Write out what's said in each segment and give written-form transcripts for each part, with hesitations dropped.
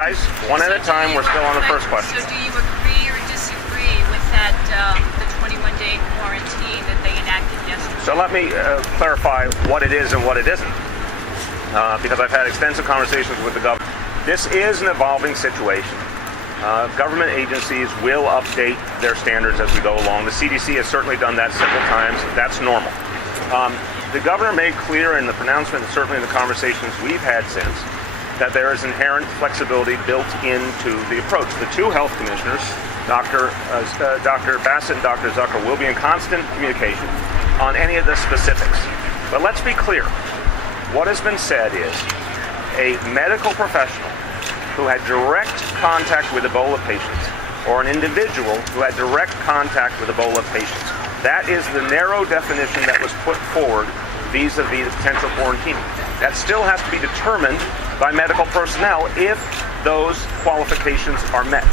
Guys, one at a time. We're still on the first question. So do you agree or disagree with that, the 21-day quarantine that they enacted yesterday? So let me clarify what it is and what it isn't, because I've had extensive conversations with the government. This is an evolving situation. Government agencies will update their standards as we go along. The CDC has certainly done that several times. That's normal. The governor made clear in the pronouncement, and certainly in the conversations we've had since, that there is inherent flexibility built into the approach. The two health commissioners, Dr. Bassett and Dr. Zucker, will be in constant communication on any of the specifics. But let's be clear. What has been said is a medical professional who had direct contact with Ebola patients, or an individual who had direct contact with Ebola patients. That is the narrow definition that was put forward vis-a-vis the potential quarantining. That still has to be determined by medical personnel if those qualifications are met.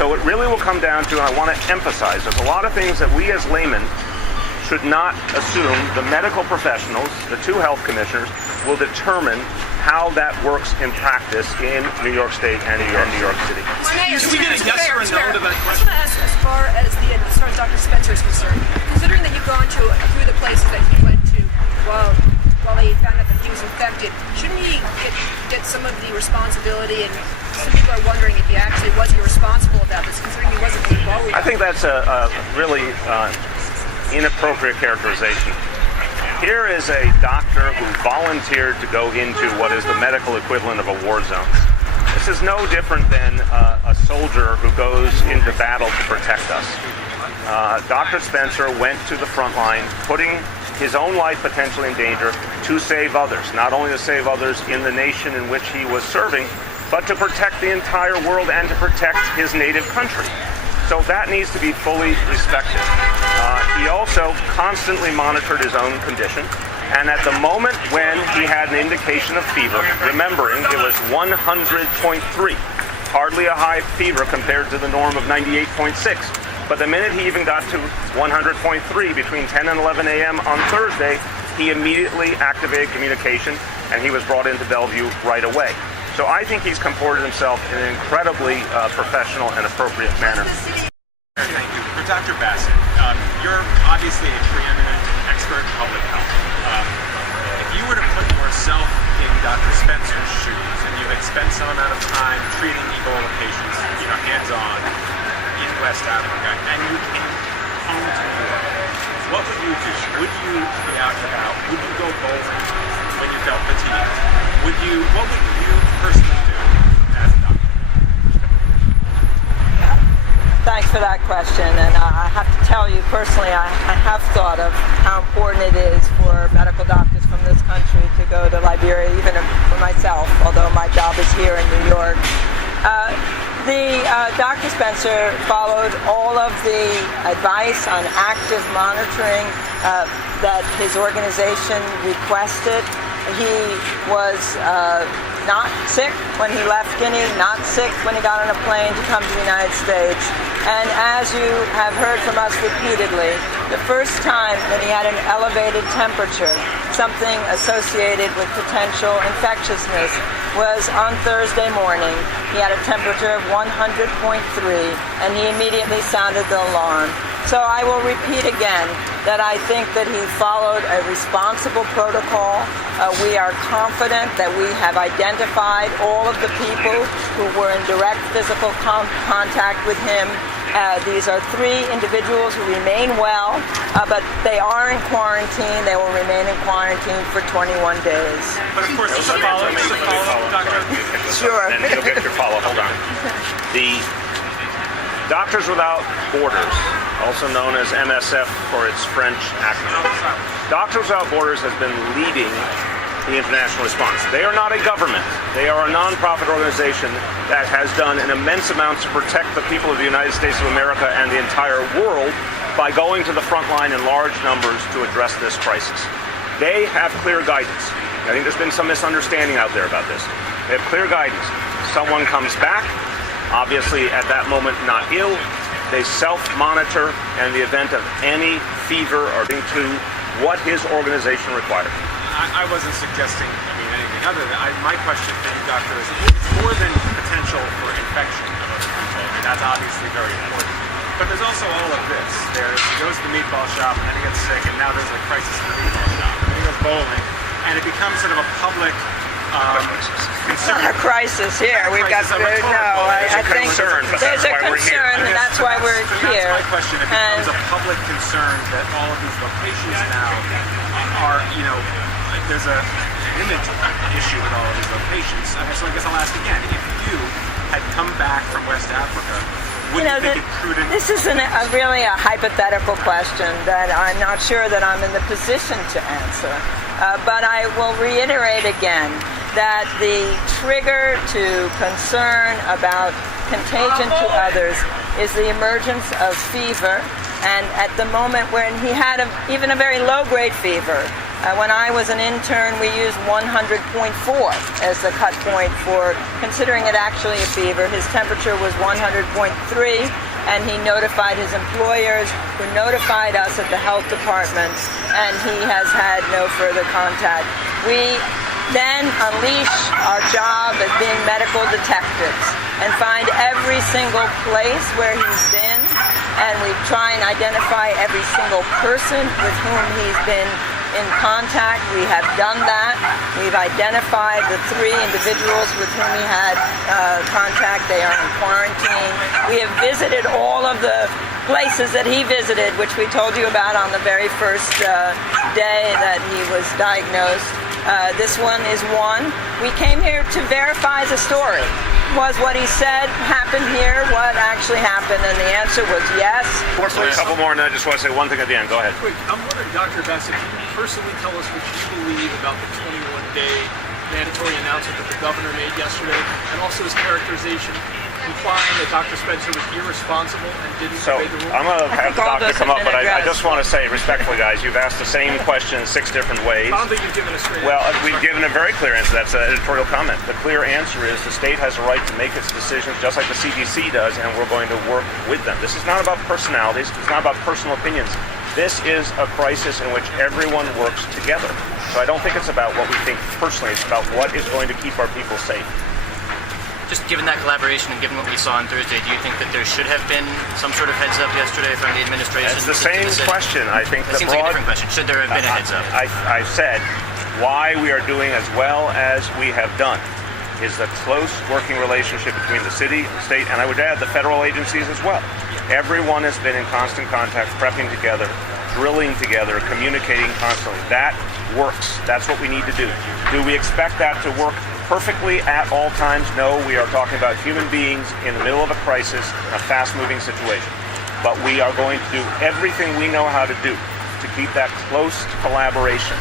So it really will come down to, and I want to emphasize, there's a lot of things that we as laymen should not assume. The medical professionals, the two health commissioners, will determine how that works in practice in New York State and New York City. Can we get a yes or a no to that question? I just want to ask, as far as Dr. Spencer is concerned, considering that you've gone through the places that he went to while they found out that he was infected, shouldn't he get some of the responsibility? And some people are wondering if he actually was irresponsible about this, considering he wasn't Ebola. I think that's a really inappropriate characterization. Here is a doctor who volunteered to go into what is the medical equivalent of a war zone. This is no different than a soldier who goes into battle to protect us. Dr. Spencer went to the front line, putting his own life potentially in danger to save others, not only to save others in the nation in which he was serving, but to protect the entire world and to protect his native country. So that needs to be fully respected. He also constantly monitored his own condition, and at the moment when he had an indication of fever, remembering it was 100.3, hardly a high fever compared to the norm of 98.6. But the minute he even got to 100.3 between 10 and 11 a.m. on Thursday, he immediately activated communication, and he was brought into Bellevue right away. So I think he's comported himself in an incredibly professional and appropriate manner. Thank you. For Dr. Bassett, you're obviously a preeminent expert in public health. If you were to put yourself in Dr. Spencer's shoes, and you had spent some amount of time treating Ebola patients, hands-on, in West Africa, and you came home to New York, what would you do? Would you be out and about? Would you go bowling when you felt fatigued? What would you personally do as a doctor? Thanks for that question, and I have to tell you personally, I have thought of how important it is for medical doctors from this country to go to Liberia, even for myself, although my job is here in New York. Dr. Spencer followed all of the advice on active monitoring that his organization requested. He was not sick when he left Guinea, not sick when he got on a plane to come to the United States. And as you have heard from us repeatedly, the first time that he had an elevated temperature, something associated with potential infectiousness, was on Thursday morning. He had a temperature of 100.3, and he immediately sounded the alarm. So I will repeat again that I think that he followed a responsible protocol. We are confident that we have identified all of the people who were in direct physical contact with him. These are 3 individuals who remain well, but they are in quarantine. They will remain in quarantine for 21 days. But of course, just a follow-up, Doctor. Sure. And you'll get your follow-up. Hold on. The Doctors Without Borders, also known as MSF for its French acronym. Doctors Without Borders has been leading the international response. They are not a government. They are a non-profit organization that has done an immense amount to protect the people of the United States of America and the entire world by going to the front line in large numbers to address this crisis. They have clear guidance. I think there's been some misunderstanding out there about this. They have clear guidance. Someone comes back, obviously at that moment not ill, they self-monitor, and in the event of any fever or to what his organization requires. I wasn't suggesting, anything another, my question for you, Doctor, is it's more than potential for infection of other people. I mean, that's obviously very important. But there's also all of this. He goes to the meatball shop, and then he gets sick, and now there's a crisis in the meatball shop. And then he goes bowling, and it becomes sort of a public concern. A crisis here. We've got to know. I think there's a concern, and that's why we're here. That's my question. It becomes a public concern that all of these locations now are, there's an image issue with all of these locations. So I guess I'll ask again. If you had come back from West Africa, would you think it prudent? This is really a hypothetical question that I'm not sure that I'm in the position to answer. But I will reiterate again that the trigger to concern about contagion to others is the emergence of fever. And at the moment when he had even a very low-grade fever, when I was an intern, we used 100.4 as the cut point for considering it actually a fever. His temperature was 100.3, and he notified his employers, who notified us at the health department, and he has had no further contact. We then unleash our job as being medical detectives and find every single place where he's been, and we try and identify every single person with whom he's been in contact. We have done that. We've identified the 3 individuals with whom he had contact. They are in quarantine. We have visited all of the places that he visited, which we told you about on the very first day that he was diagnosed. This one is one. We came here to verify the story. Was what he said happened here what actually happened? And the answer was yes. A couple more, and I just want to say one thing at the end. Go ahead. Quick, I'm wondering, Dr. Bassett, can you personally tell us what you believe about the 21-day mandatory announcement that the governor made yesterday, and also his characterization implying that Dr. Spencer was irresponsible and didn't obey the rules? I'm going to have the doctor come up, but I just want to say respectfully, guys, you've asked the same question in 6 different ways. I don't think you've given a straight answer. Well, we've given a very clear answer. That's an editorial comment. The clear answer is the state has a right to make its decisions just like the CDC does, and we're going to work with them. This is not about personalities. It's not about personal opinions. This is a crisis in which everyone works together. So I don't think it's about what we think personally. It's about what is going to keep our people safe. Just given that collaboration and given what we saw on Thursday, do you think that there should have been some sort of heads up yesterday from the administration? It's the same question. I think that seems like a different question. Should there have been a heads up? I've said why we are doing as well as we have done is the close working relationship between the city, the state, and I would add the federal agencies as well. Everyone has been in constant contact, prepping together, drilling together, communicating constantly. That works. That's what we need to do. Do we expect that to work perfectly at all times? No, we are talking about human beings in the middle of a crisis, a fast-moving situation. But we are going to do everything we know how to do to keep that close collaboration.